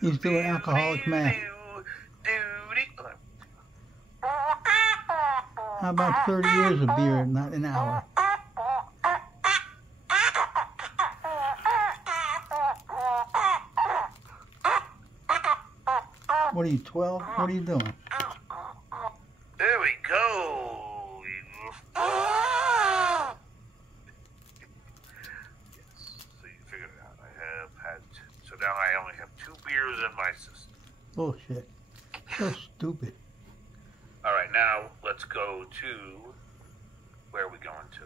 He's doing alcoholic math. How about 30 years of beer, not an hour? What are you, 12? What are you doing? There we go. Yes, so you figured it out. I have had, so now I only have 2 beers in my system. Bullshit. So stupid. All right, now let's go to, where are we going to?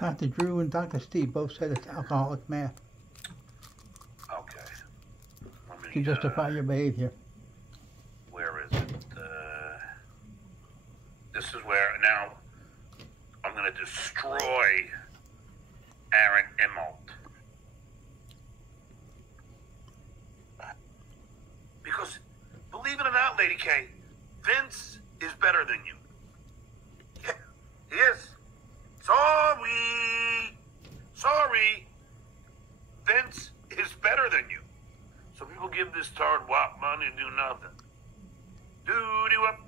Dr. Drew and Dr. Steve both said it's alcoholic math Okay. to justify your behavior. Where is it? This is where, now, I'm going to destroy Aaron Immelt. Because, believe it or not, Lady K, Vince is better than you. Yeah, he is. Sorry. Vince is better than you. So people give this tard wop money and do nothing. Doody-wop.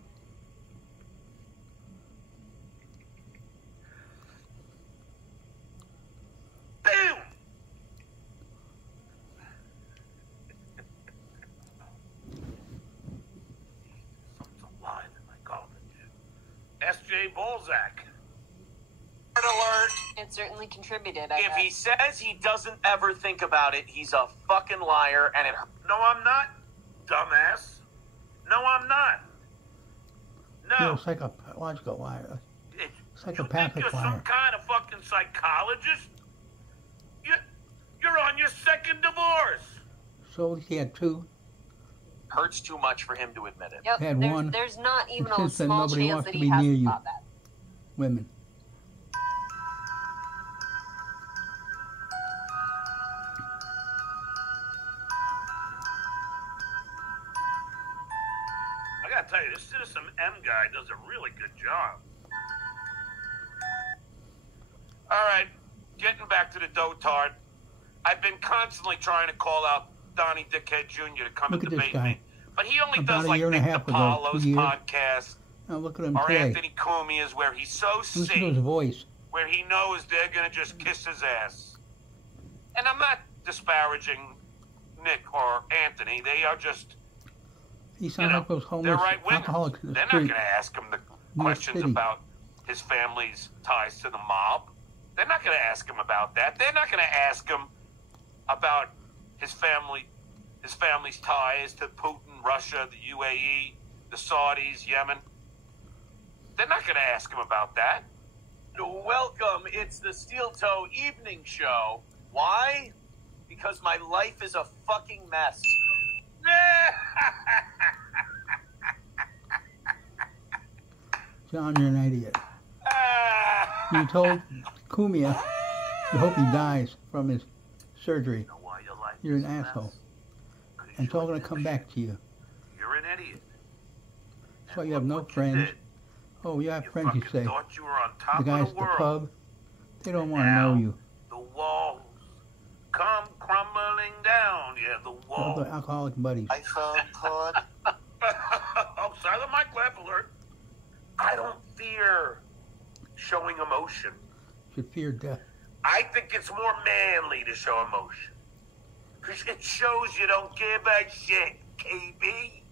Boom! Something's alive in my coffin, dude. S.J. Balzac. Alert. It certainly contributed. If he says he doesn't ever think about it, he's a fucking liar, and it hurts. No, I'm not, dumbass. No, I'm not. No. You're a psychological liar. You Psychopathic think you're liar. some kind of fucking psychologist? You're on your second divorce. So he had 2. Hurts too much for him to admit it. Yep, Had one, there's not even and a since then small nobody chance wants that to he be near hasn't you. thought that. Women. I gotta tell you, this Citizen M guy does a really good job. All right, getting back to the dotard. I've been constantly trying to call out Donnie Dickhead Jr. to come Look and at this debate guy. me. But he only About does a like year and a Nick half ago, DiPaolo's 2 years. podcast Now look at him or today. Anthony Cumia's where he's so Listen to sick, his voice. where he knows they're going to just kiss his ass. And I'm not disparaging Nick or Anthony. They are just, He sounds like those they're homeless right wingers. alcoholics in the They're not going street. to ask him the New York questions City. about his family's ties to the mob. They're not going to ask him about that. They're not going to ask him about his family's ties to Putin, Russia, the UAE, the Saudis, Yemen. They're not going to ask him about that. Welcome. It's the Steel Toe Evening Show. Why? Because my life is a fucking mess. John, you're an idiot. You told Kumia you hope he dies from his surgery. Know why your life You're is an a mess? asshole. 'Cause And it's all you're going to come back to you. You're an idiot. That's why And you have look no what you friends. did. Oh, you have You friends, you fucking say. thought you were on top The guys of at the the world. pub, they don't want to Now, know you. The walls come crumbling down. Yeah, the The walls. other alcoholic buddies. iPhone cord. Oh, silent mic laugh alert. I don't fear showing emotion. Should fear death. I think it's more manly to show emotion. Because it shows you don't give a shit, KB.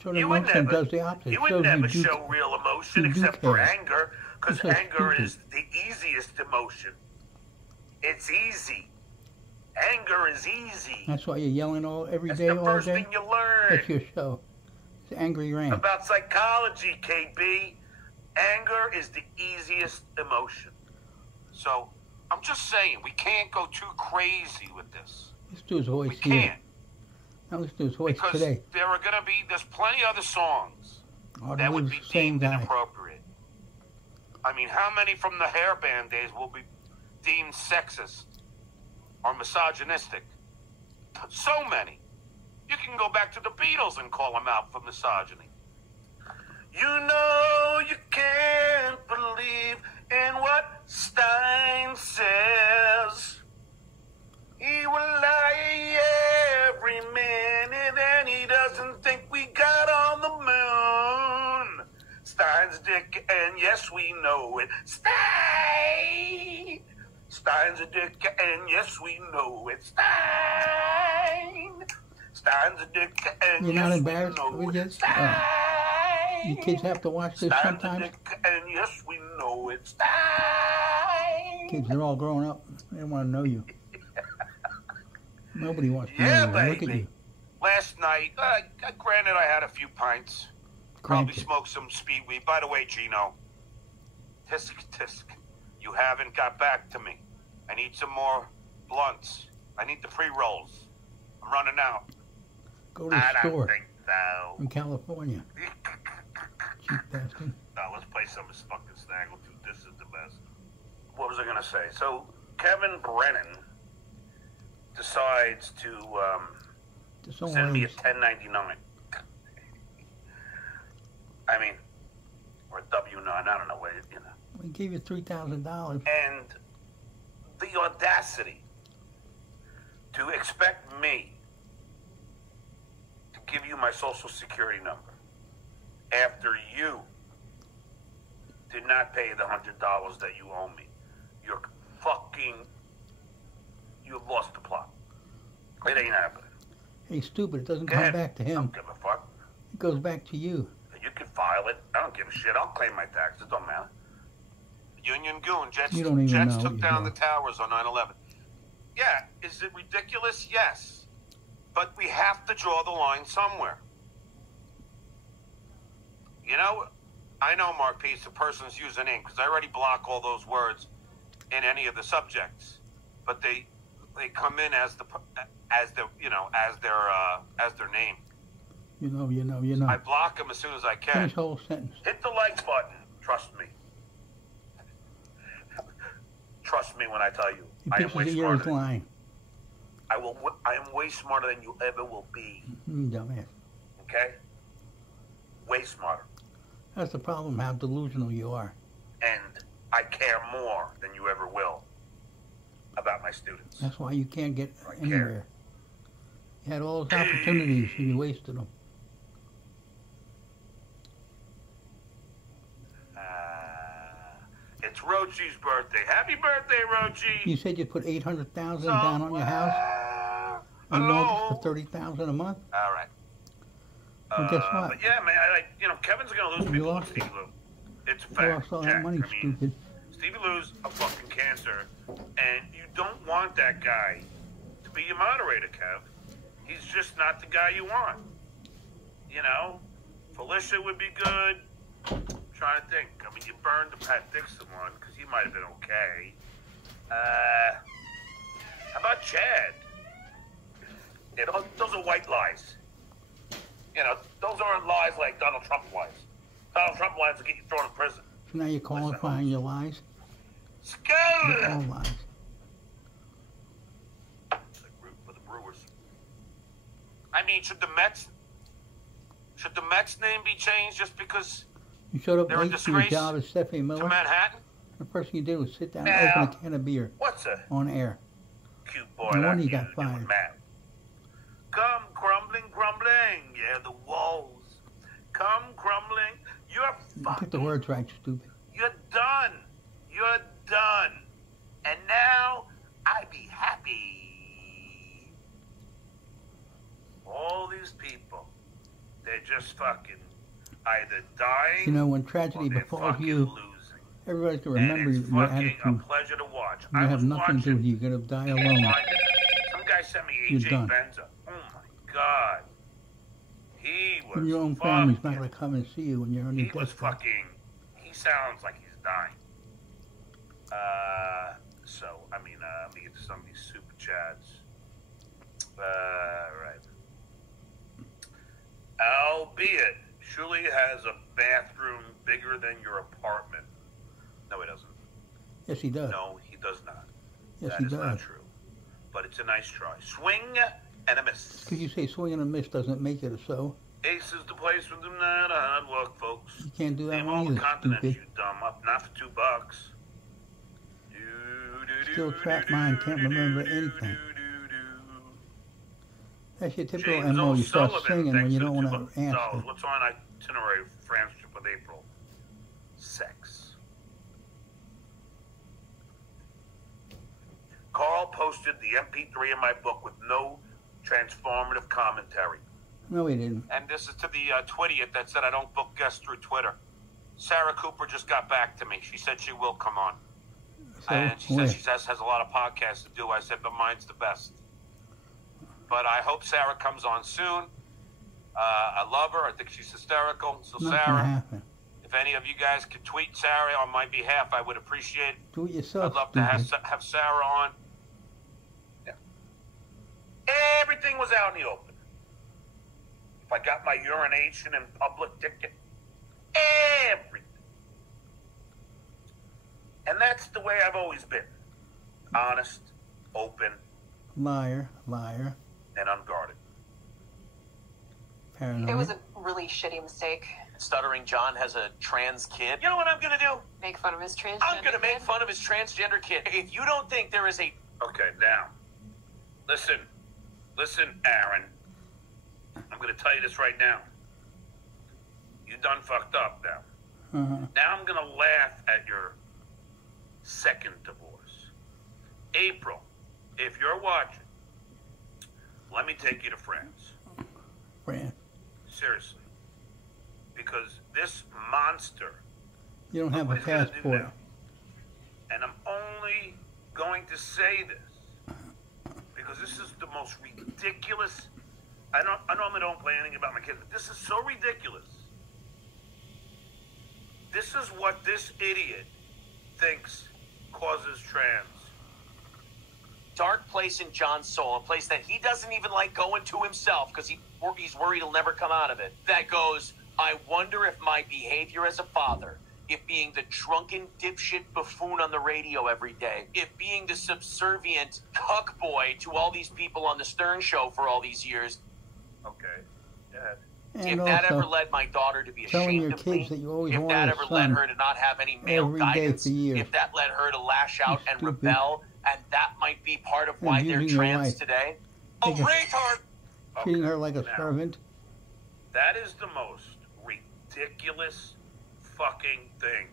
Showing You would emotion never, does the opposite. you would Shows never do- show real emotion you do except for care. anger. Because You're so anger stupid. is the easiest emotion. It's easy. Anger is easy. That's why you're yelling every That's day, the all first day. thing you learn That's your show. It's Angry Rant. about psychology, KB. Anger is the easiest emotion. So, I'm just saying, we can't go too crazy with this. Let's do his voice We here. can't. Now let's do his voice Because today. there's plenty other songs I that would believe be it's the same deemed guy. inappropriate. I mean, how many from the hairband days will be deemed sexist or misogynistic? So many. You can go back to the Beatles and call them out for misogyny. You know you can't believe in what Stein said. dick, and yes, we know it. Stein! Stein's a dick, and yes, we know it. Stein! Stein's a dick, and You're yes, not embarrassed we know with it. this? Stein! You kids have to watch this Stein's a sometimes? dick, and yes, we know it. Stein! Kids are all grown up. They don't want to know you. Nobody wants to Yeah, know you. Look at baby. you. Last night, granted, I had a few pints. Probably Granted. smoked some speed weed. By the way, Gino, tisk tisk, you haven't got back to me. I need some more blunts. I need the pre-rolls. I'm running out. Go to I the don't store think so. in California. Cheap bastard. Now let's play some fucking Snaggletooth. This is the best. What was I gonna say? So Kevin Brennan decides to Just don't send me a worry. 1099. I mean, or a W9. I don't know what you know. We gave you $3,000. And the audacity to expect me to give you my social security number after you did not pay the $100 that you owe me. You've lost the plot. It ain't happening. Hey, stupid, it doesn't Go come ahead. back to I him. don't give a fuck. It goes back to you. You can file it. I don't give a shit. I'll claim my taxes. Don't matter. Union Goon. Jets You don't even know took what down you're the towers on 9/11. Yeah. Is it ridiculous? Yes. But we have to draw the line somewhere. You know, I know, Mark Peace, the person's username, because I already block all those words in any of the subjects. But they come in as their name. You know. I block them as soon as I can. Finish whole sentence. Hit the like button. Trust me. Trust me when I tell you. He I am pictures way the smarter ears than you. lying. I am way smarter than you ever will be. Dumbass. Okay? Way smarter. That's the problem, how delusional you are. And I care more than you ever will about my students. That's why you can't get I care. anywhere. You had all those opportunities and you wasted them. It's Rochi's birthday. Happy birthday, Rochi! You said you put $800,000 down on your house and Hello? mortgage for $30,000 a month. All right. Well, guess what? But yeah, man, Kevin's gonna lose You people with lost Stevie it. Lou. It's a You fact. lost all Jack. that money, I mean, stupid. Stevie Lou's a fucking cancer, and you don't want that guy to be your moderator, Kev. He's just not the guy you want. You know, Felicia would be good. I'm trying to think. I mean, you burned the Pat Dixon one because he might have been okay. How about Chad? Yeah, those are white lies. You know, those aren't lies like Donald Trump lies. Donald Trump lies will get you thrown in prison. So now you're qualifying your lies? They're all Skull! lies. Root for the Brewers. I mean, should the Mets name be changed just because You showed up They're a late to your disgrace job as Stephanie to Miller. Manhattan? The first thing you did was sit down Now, and open a can of beer What's a on air. cute boy No like wonder you you got doing, fired. Matt? Come crumbling, crumbling. Yeah, the walls. Come crumbling. You're Get fucking. the words right, stupid. You're done. You're done. And now I be happy. All these people, they're just fucking either dying You know, when or tragedy they're befalls fucking you, losing. everybody's going to And remember it's your fucking attitude. a pleasure to watch. You I have was nothing to do with watching. it. You're going to die Can't alone. find it. Some guy sent me You're AJ done. Benza. Oh my god. He was When your own family's not fucking. going to come and see you when you're on your He was deathbed. fucking. He sounds like he's dying. So I mean, let me get to some of these super chats. Right. Albeit, surely has a bathroom bigger than your apartment. No, he doesn't. Yes, he does. No, he does not. Yes, That he is not does. true. But it's a nice try. Swing and a miss. Because you say swing and a miss doesn't make it so. Ace is the place for them not hard work, folks. You can't do that Name one all the either, continents, stupid. you dumb up. Not for $2. Still trapped mind, can't remember anything. That's your typical James MO. You start O'Sullivan, singing when thanks you for don't the want $2. to answer. What's on itinerary for France trip with April? posted the MP3 of my book with no transformative commentary. No, he didn't. And this is to the Twittiot that said I don't book guests through Twitter. Sarah Cooper just got back to me. She said she will come on. So, And she said she has a lot of podcasts to do. I said, but mine's the best. But I hope Sarah comes on soon. I love her. I think she's hysterical. So, not gonna Sarah, happen. if any of you guys could tweet Sarah on my behalf, I would appreciate it. Do it yourself. I'd love to have Sarah on. Yeah. Everything was out in the open. If I got my urination in public ticket, everything. And that's the way I've always been. Honest, open, Liar, and unguarded. paranoid. It was a really shitty mistake. Stuttering John has a trans kid. You know what I'm going to do? Make fun of his transgender I'm going to make kid. fun of his transgender kid. If you don't think there is a... Okay, now, listen, Aaron. I'm going to tell you this right now. You done fucked up now. Now I'm going to laugh at your second divorce. April, if you're watching, let me take you to France. France. Seriously. Because this monster, You don't have a what he's gonna do passport. now. And I'm only going to say this because this is the most ridiculous. I normally don't play anything about my kids, but this is so ridiculous. This is what this idiot thinks causes trans. dark place in John's soul, a place that he doesn't even like going to himself because he's worried he'll never come out of it. That goes, I wonder if my behavior as a father, if being the drunken dipshit buffoon on the radio every day, if being the subservient cuck boy to all these people on the Stern Show for all these years, Okay. Yeah. And if that also, ever led my daughter to be telling your ashamed of me, kids that you always if wanted that a ever led son her to not have any male every day guidance, for years. if that led her to lash out and stupid. rebel, and that might be part of why they're Abusing your trans wife. today. A Take a- retard. treating her like a now, servant. That is the most ridiculous fucking thing.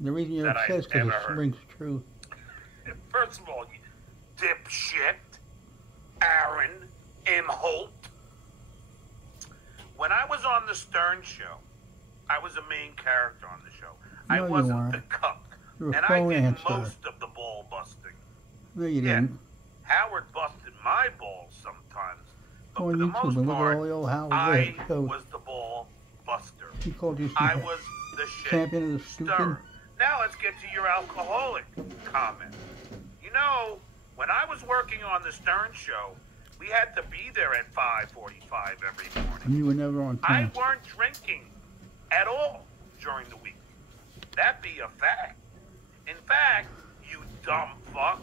The reason you're that I upset is because ever it heard. rings true. First of all, you dipshit, Aaron Imholt. When I was on the Stern Show, I was a main character on the show. No, I you wasn't weren't. the cuck. You were And I phone did answer. most of the ball busting. No, you Yeah. didn't. Howard busted my balls sometimes. But Go for on the YouTube most and look at part, all the old Howard I shows. was the ball buster. He called you I was the shit champion of the stupid. stirrer. Now let's get to your alcoholic comment. You know, when I was working on the Stern Show, we had to be there at 5:45 every morning. And you were never on I time. weren't drinking at all during the week. That be a fact. In fact, you dumb fuck,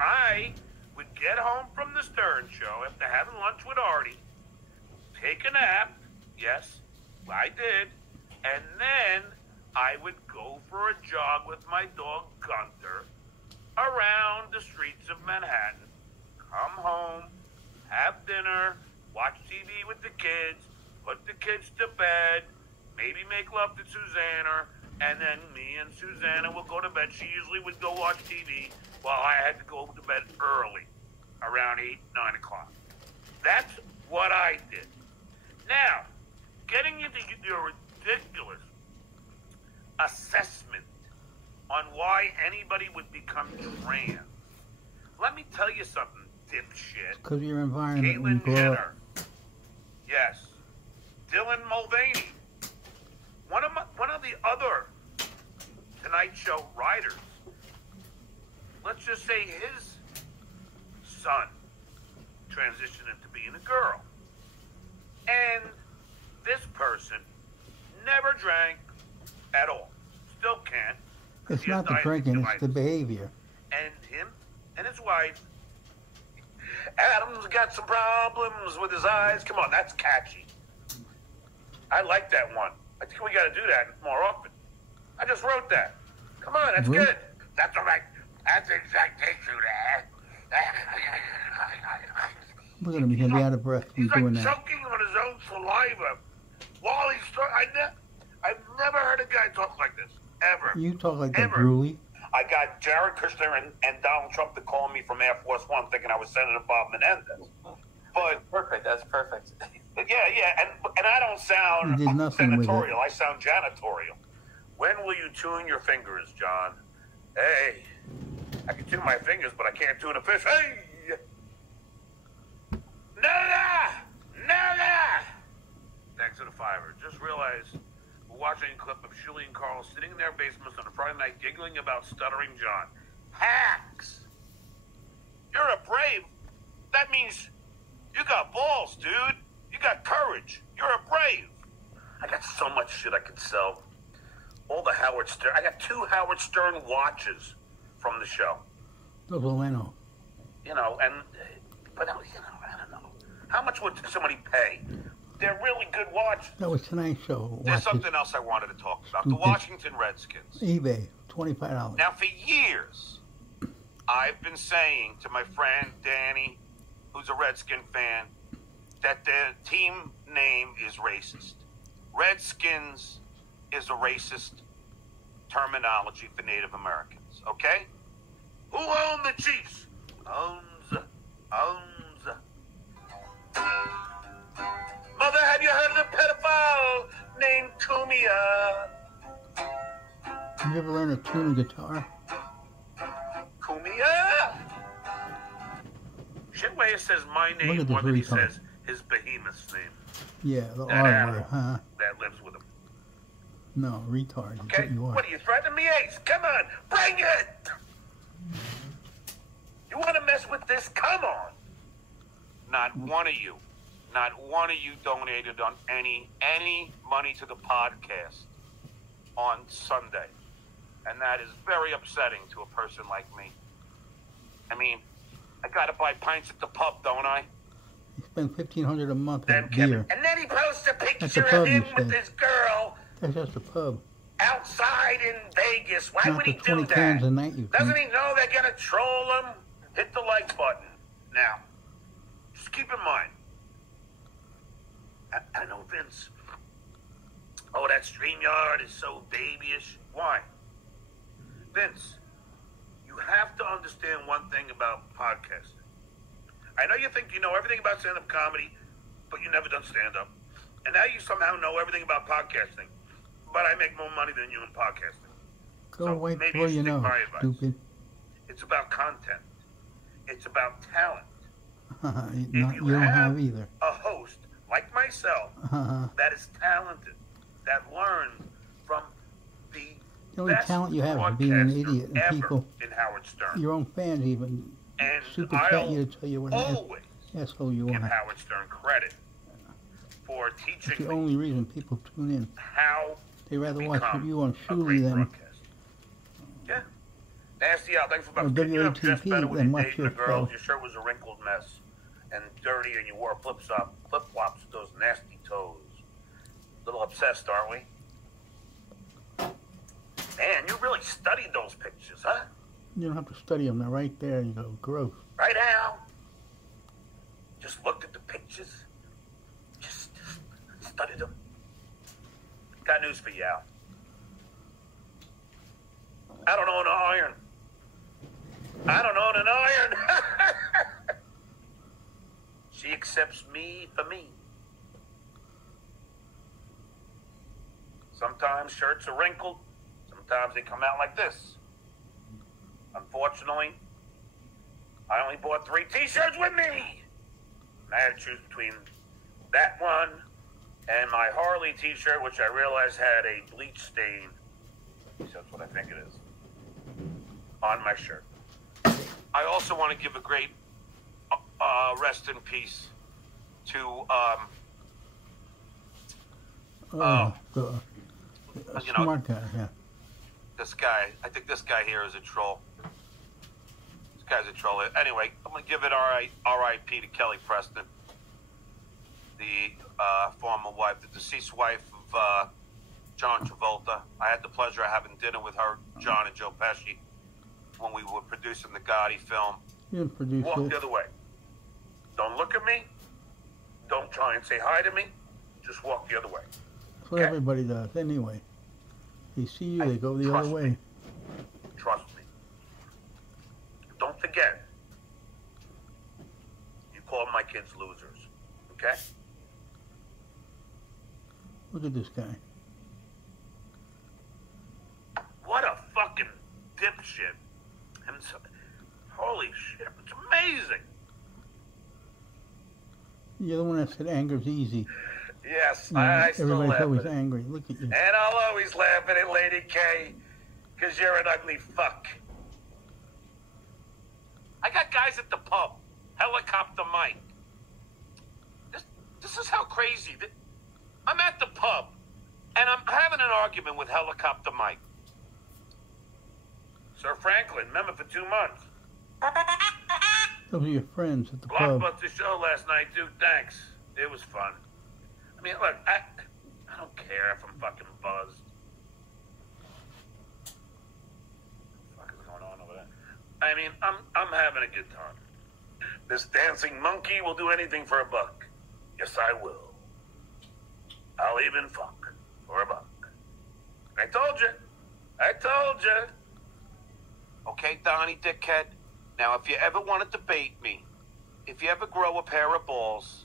I would get home from the Stern Show after having lunch with Artie, take a nap, yes, I did, and then I would go for a jog with my dog Gunther around the streets of Manhattan, come home, have dinner, watch TV with the kids, put the kids to bed, maybe make love to Susanna, and then me and Susanna would go to bed. She usually would go watch TV while I had to go to bed early, around 8, 9 o'clock. That's what I did. Now, getting into your ridiculous assessment on why anybody would become trans, let me tell you something, dipshit. Because of your environment when you Caitlyn grow Jenner. up. Yes. Dylan Mulvaney. One of the other Tonight Show writers. Let's just say his son transitioned into being a girl. And this person never drank at all. Still can't. 'cause It's he has not the diabetes drinking, it's the devices. behavior. And him and his wife. Adam's got some problems with his eyes. Come on, that's catchy. I like that one. I think we got to do that more often. I just wrote that. Come on, that's Really? good. That's all right. That's exactly true, Dad. Look at him, he's going to be out of breath from He's doing like that. choking on his own saliva while he's. I've never heard a guy talk like this ever. You talk like that, Ever. Drooly. I got Jared Kushner and Donald Trump to call me from Air Force One thinking I was Senator Bob Menendez. But Perfect. That's perfect. yeah, and I don't sound You did nothing with it. senatorial. I sound janitorial. When will you tune your fingers, John? Hey, I can tune my fingers, but I can't tune a fish. Hey! Nada! Thanks to the fiver. Just realized we're watching a clip of Shirley and Carl sitting in their basements on a Friday night giggling about Stuttering John. Hacks! You're a brave. That means you got balls, dude. You got courage. You're a brave. I got so much shit I could sell. All the Howard Stern. I got 2 Howard Stern watches from the show. Those Leno. But I don't know. How much would somebody pay? They're really good watches. That was tonight's show. There's Watch something else I wanted to talk about. The Stupid. Washington Redskins. eBay, $25. Now, for years, I've been saying to my friend Danny, who's a Redskin fan, that their team name is racist. Redskins is a racist terminology for Native Americans, okay? Who owned the Chiefs? Owns. Mother, have you heard of the pedophile named Kumia? You ever learn to tune a guitar? Kumia? Shitway says my Look name at more this than he retard. says his behemoth's name. Yeah, the That R animal word, huh? that lives with him. No, retard. That's Okay? what you are. What are you threatening me, Ace? Come on, bring it! You want to mess with this? Come on! Not one of you donated on any money to the podcast on Sunday. And that is very upsetting to a person like me. I mean, I gotta buy pints at the pub, don't I? You spend $1,500 a month Then on Kevin, beer. and then he posts a That's picture a pub, of him you with said. this girl That's just a pub. outside in Vegas. Why Not would the he do 20 that? cans a night you Doesn't drink. he know they're gonna troll him? Hit the like button. Now, just keep in mind. I know Vince. Oh, that StreamYard is so babyish. Why? Vince, you have to understand one thing about podcasting. I know you think you know everything about stand-up comedy, but you never done stand-up. And now you somehow know everything about podcasting. But I make more money than you in podcasting. Go So away maybe before you you should know, take my advice. stupid. It's about content. It's about talent. You don't have either. A host like myself that is talented, that learned from the The only best talent you have is being an broadcaster idiot, and ever people, in Howard Stern. your own fans even And super chat I'll you to tell you what an always asshole you give are. Howard Stern credit for That's teaching the me only reason people tune in. how They rather to watch become you on a Shuli great than broadcaster. Yeah. Nasty out. Thanks for Or bucks. You have dressed WATP better with than your watch dating your the girls. show. Your shirt was a wrinkled mess and dirty, and you wore flip-flops with those nasty toes. A little obsessed, aren't we? Man, you really studied those pictures, huh? You don't have to study them. They're right there. You go, gross. Right, Al? Just looked at the pictures. Just studied them. Got news for you, Al. I don't own an iron. I don't own an iron. She accepts me for me. Sometimes shirts are wrinkled. Sometimes they come out like this. Unfortunately, I only bought 3 t-shirts with me. And I had to choose between that one and my Harley t-shirt, which I realized had a bleach stain. That's what I think it is. On my shirt. I also want to give a great rest in peace to The you know, smart guy, yeah. this guy. I think this guy here is a troll. This guy's a troll. Anyway, I'm going to give it R.I.P. to Kelly Preston, the former wife, the deceased wife of John Travolta. I had the pleasure of having dinner with her, John and Joe Pesci, when we were producing the Gotti film. You didn't produce Walk it. the other way. Don't look at me. Don't try and say hi to me. Just walk the other way. That's what everybody does. Anyway, they see you, they go the Trust other me. way. Trust me. Don't forget. You call my kids losers. Okay? Look at this guy. What a fucking dipshit. And so, holy shit, it's amazing. You're the one that said anger's easy. Yes, You know, I still everybody's laugh always at it. angry. Look at you. And I'll always laugh at it, Lady K, because you're an ugly fuck. I got guys at the pub, helicopter Mike. This is how crazy. I'm at the pub, and I'm having an argument with helicopter Mike. Sir Franklin, remember for 2 months. Those are your friends at the pub. Blockbuster show last night, dude. Thanks. It was fun. I mean, look, I don't care if I'm fucking buzzed. What the fuck is going on over there? I mean, I'm having a good time. This dancing monkey will do anything for a buck. Yes, I will. I'll even fuck for a buck. I told you. I told you. Okay, Donnie dickhead. Now, if you ever want to debate me, if you ever grow a pair of balls,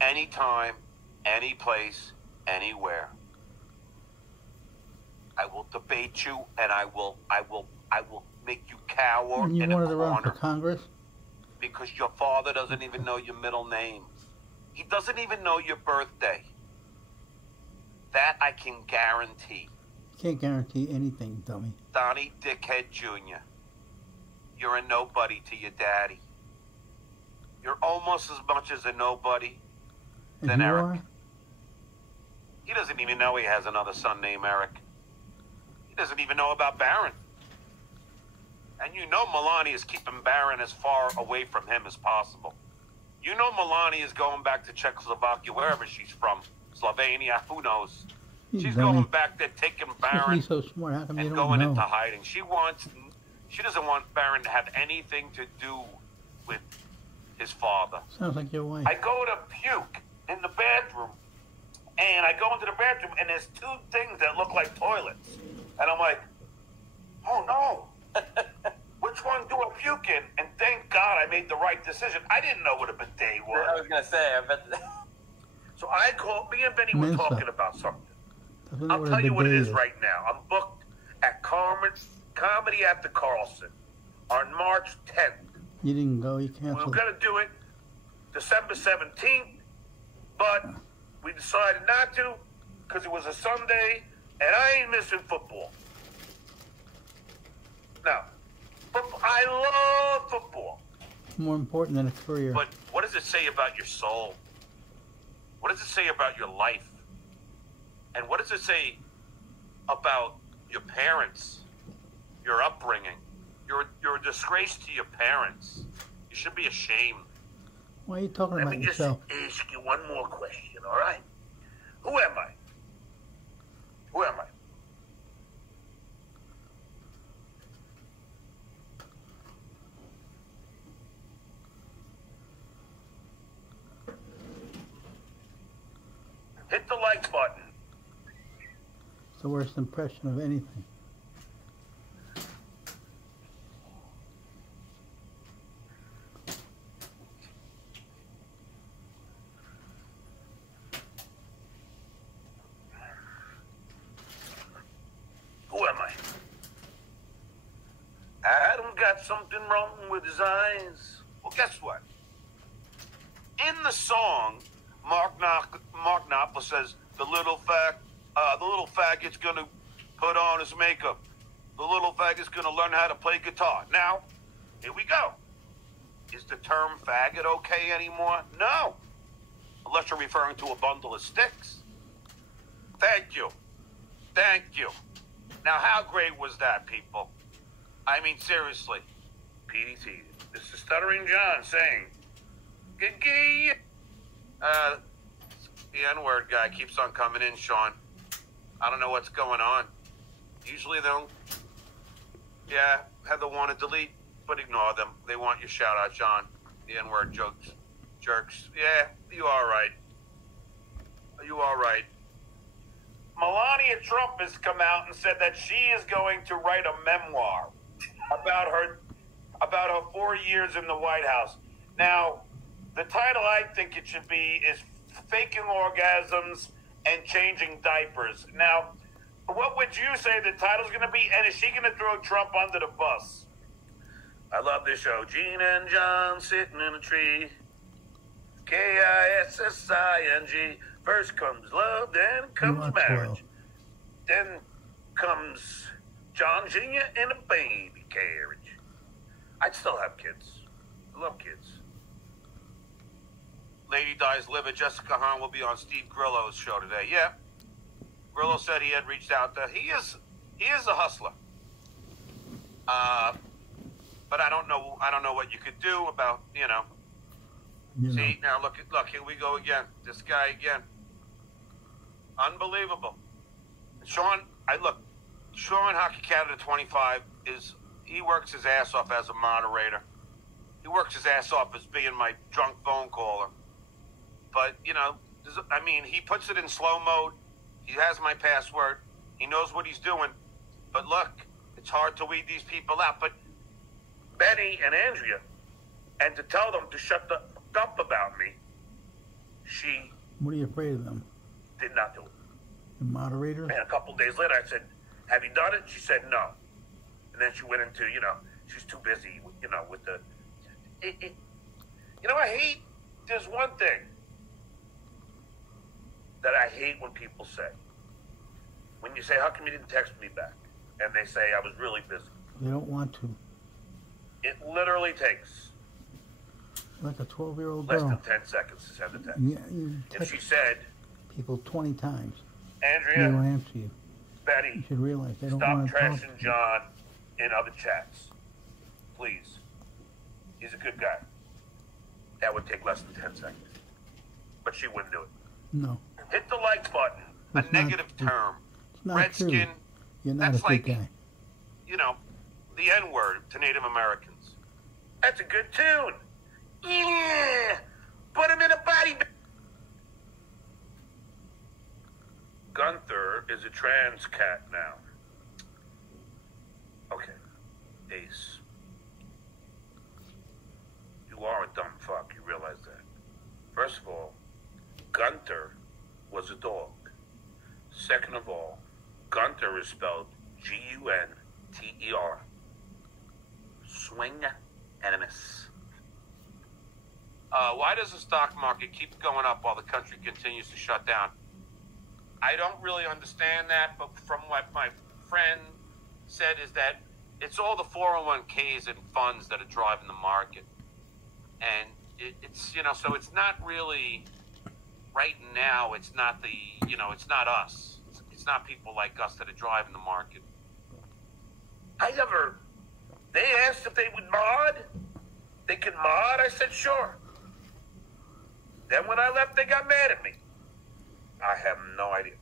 anytime, any place, anywhere, I will debate you, and I will make you cower And you in a wanted to run for corner Congress? because your father doesn't even know your middle name. He doesn't even know your birthday. That I can guarantee. Can't guarantee anything, dummy. Donnie Dickhead Jr., you're a nobody to your daddy. You're almost as much as a nobody And than you Eric. are? He doesn't even know he has another son named Eric. He doesn't even know about Barron. And you know Melania is keeping Barron as far away from him as possible. You know Melania is going back to Czechoslovakia, wherever she's from. Slovenia, who knows? You She's dummy. going back there, taking Barron He's so smart. How come you and don't going know? into hiding. She doesn't want Barron to have anything to do with his father. Sounds like your wife. I go to puke in the bathroom, and I go into the bathroom, and there's 2 things that look like toilets. And I'm like, oh no, which one do I puke in? And thank God I made the right decision. I didn't know it would have been day one. I was gonna say, I bet. So I called, me and Benny were Mensa. talking about something. Doesn't know I'll what tell a you what it bidet is right now. I'm booked at Comedy at the Carlson on March 10th. You didn't go. You We were canceled. going to do it December 17th, but we decided not to because it was a Sunday, and I ain't missing football. Now, I love football, More important than a career. but what does it say about your soul? What does it say about your life? And what does it say about your parents, your upbringing? You're a disgrace to your parents. You should be ashamed. Why are you talking Let about me just yourself? ask you one more question, all right? Who am I? Who am I? Hit the like button. It's the worst impression of anything. Who am I? Adam got something wrong with his eyes. Well, guess what? In the song, Mark Knopfler says the little faggot's gonna put on his makeup. The little faggot's gonna learn how to play guitar. Now, here we go. Is the term faggot okay anymore? No. Unless you're referring to a bundle of sticks. Thank you. Thank you. Now, how great was that, people? I mean, seriously. PDT. This is Stuttering John saying, "Gee." The N-word guy keeps on coming in, Sean. I don't know what's going on. Usually they'll, Heather want to delete, but ignore them. They want your shout-out, Sean. The N-word jerks. Yeah, you all right. You all right. Melania Trump has come out and said that she is going to write a memoir about about her 4 years in the White House. Now, the title I think it should be is Faking Orgasms and Changing Diapers. Now, what would you say the title's going to be? And is she going to throw Trump under the bus? I love this show. Gene and John sitting in a tree. Kissing. First comes love, then comes marriage. Then comes John Jr. in a baby carriage. I'd still have kids. I love kids. Lady dies liver. Jessica Hahn will be on Steve Grillo's show today. Yeah. Grillo said he had reached out to. He is a hustler. But I don't know what you could do about, See, now look, here we go again. This guy again. Unbelievable. Sean Hockey Canada 25 he works his ass off as a moderator. He works his ass off as being my drunk phone caller. But, he puts it in slow mode. He has my password. He knows what he's doing. But look, it's hard to weed these people out. But Benny and Andrea, and to tell them to shut the fuck up about me, she... What are you afraid of them? Did not do it. The moderator? And a couple of days later, I said, have you done it? She said no. And then she went into, she's too busy, with the... I hate... There's one thing that I hate when people say. When you say, how come you didn't text me back? And they say, I was really busy. They don't want to. It literally takes... Like a 12-year-old less girl. than 10 seconds to send a text. Yeah, if she said... people 20 times. Andrea... They don't answer you. Betty... You should realize they don't stop want to talk to trashing you. John in other chats. Please. He's a good guy. That would take less than 10 seconds. But she wouldn't do it. No. Hit the like button. It's a negative term. It's not Redskin. true. You're not That's a good like, guy. The N-word to Native Americans. That's a good tune. Yeah. Put him in a body. Gunther is a trans cat now. Okay. Ace. You are a dumb fuck. You realize that. First of all, Gunther was a dog. Second of all, Gunther is spelled Gunter. Swing and a miss. Why does the stock market keep going up while the country continues to shut down? I don't really understand that, but from what my friend said is that it's all the 401ks and funds that are driving the market. And it's so it's not really, right now, it's not it's not us. It's not people like us that are driving the market. They asked if they would mod. They can mod. I said, sure. Then when I left, they got mad at me. I have no idea.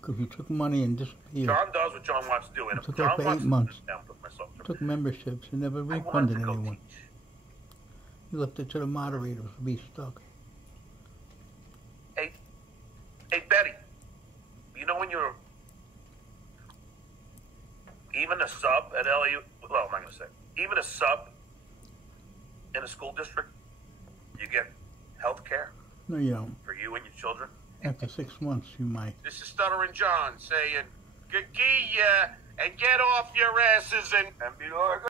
Because you took money and disappeared. John does what John wants to do. And if Took John off for wants 8 months. to put myself through. Took memberships and never I wanted refunded to go anyone. teach. You left it to the moderators to be stuck. Hey, Betty. When you're even a sub at LAU, well, I'm not going to say, even a sub in a school district, you get health care No, you don't. for you and your children. After 6 months, you might. This is Stuttering John saying, "Gagia," and get off your asses and be like,